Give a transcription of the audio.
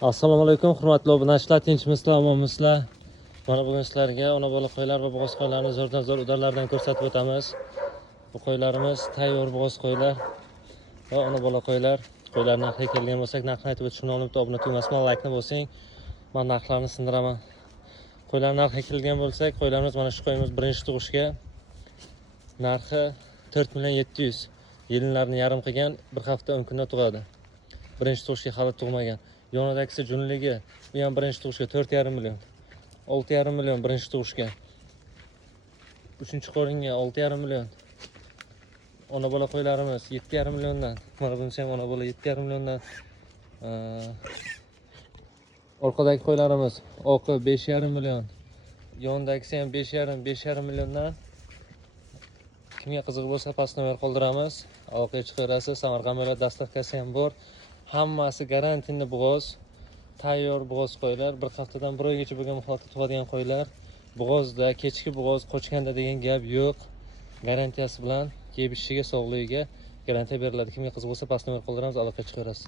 Assalomu alaykum, hurmatli obunachilar, tinchmisizlar, omonmisizlar? Mana bugun sizlarga ona bola qo'ylar va bo'g'oz qo'ylarni zo'rdan zo'r udalaridan ko'rsatib o'tamiz. Bu qo'ylarimiz tayyor bo'g'oz qo'ylar va ona bola qo'ylar. Qo'ylar narxiga kelgan bo'lsak, narxni aytib o'tishimni unutib, obuna tugmasini like bosing. Men narxlarni sindiraman. Qo'ylar narxiga kelgan bo'lsak, qo'ylarimiz mana shu qo'yimiz birinchi tug'ishga. Narxi 4 million 700. Yillarni yarim qilgan, bir hafta 10 kunda tug'adi. Birinchi tug'ishga hali tug'magan. Yonidagisi junligi, bu ham birinchi tug'ishga 4,5 million. 6,5 million birinchi tug'ishga. Uchinchi qo'ringa 6,5 million. Ona bola qo'ylarimiz 7,5 milliondan. Mana bunisi ham ona bola 7,5 milliondan. Orqadagi qo'ylarimiz oqi 5,5 million. Yondagisi ham 5,5 milliondan. Kimga qiziq bo'lsa, pastda nomer qoldiramiz. Aloqaga chiqaverasiz. Samarqand viloyat dastavkasi ham bor. Hammasi garantinli bo'g'oz, tayyor bo'g'oz qo'ylar. Bir haftadan bir oygacha bo'lgan muhlatda tug'adigan qo'ylar. Bo'g'ozda kechki bo'g'oz qochganda degan gap yo'q. Garantiyasi bilan yeb-ichishiga, sog'ligiga garantiya beriladi. Kimga qiziq bo'lsa, pastda nomer qoldiramiz, aloqaga chiqaverasiz.